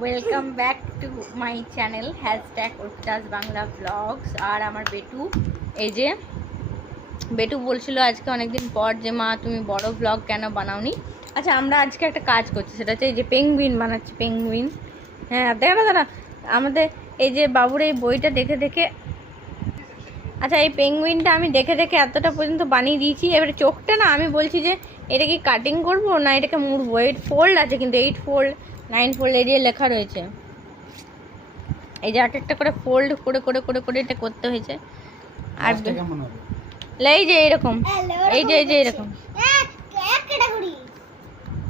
Welcome back to my channel #উর্ফতাজ Bangla blogs. আর আমার বেটু, এই যে বেটু বলছিল আজকে অনেকদিন পর যে মা তুমি বড় ব্লগ কেন বানাওনি। আচ্ছা, আমরা আজকে একটা কাজ করছি, সেটা হচ্ছে এই যে পেঙ্গুইন বানাচ্ছি। পেঙ্গুইন, হ্যাঁ দেখো দাদা, আমাদের এই যে বাবুর এই বইটা দেখে দেখে, আচ্ছা এই পেঙ্গুইনটা আমি দেখে দেখে এতটা পর্যন্ত বানিয়ে দিয়েছি। এবারে চোখটা না আমি বলছি যে এটা কি কাটিং করবো না এটাকে মুড়বো। 8 ফোল্ড আছে, কিন্তু 8 ফোল্ড 9 ফোল্ড এরিয়া লেখা রয়েছে। এই যে একটা করে ফোল্ড করে করে করে করে এটা করতে হয়েছে। আর এই যে এরকম, এই যে এরকম,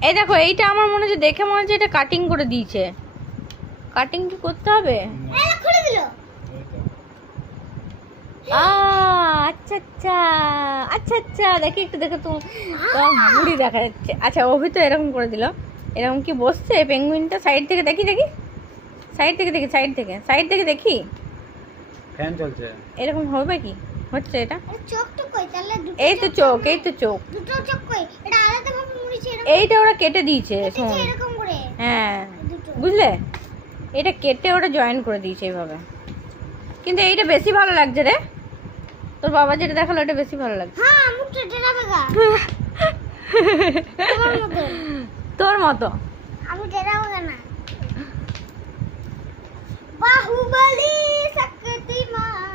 এই দেখো এইটা আমার মনে হচ্ছে, দেখে মনে হচ্ছে এটা কাটিং করে দিয়েছে। কাটিং কি করতে হবে? আচ্ছা আচ্ছা আচ্ছা আচ্ছা, দেখি একটু দেখো তো, বুড়ি দেখা যাচ্ছে। আচ্ছা অভি তো এরকম করে দিল। এরকম কি বসছে পেঙ্গুইনটা? সাইড থেকে দেখি দেখি, সাইড থেকে দেখি, সাইড থেকে দেখি, ফ্যান চলছে। এরকম হবে কি? হচ্ছে এটা? চোখটা কই? তাহলে এই তো চোখ, এই তো চোখ। দুটো চোখ কই? এটা আলাদা ভাবে মুড়িছে এরকম। এইটা ওরা কেটে দিয়েছে, শোন। এরকম করে। হ্যাঁ বুঝলে, এটা কেটে ওরা জয়েন করে দিয়েছে এইভাবে। কিন্তু এইটা বেশি ভালো লাগছে রে, তোর বাবা যেটা দেখালো এটা বেশি ভালো লাগছে। হ্যাঁ মুখটা ডেরাবে গা। তোর মতো আমি ডেরাবো না। বাহুবলী শক্তিমান।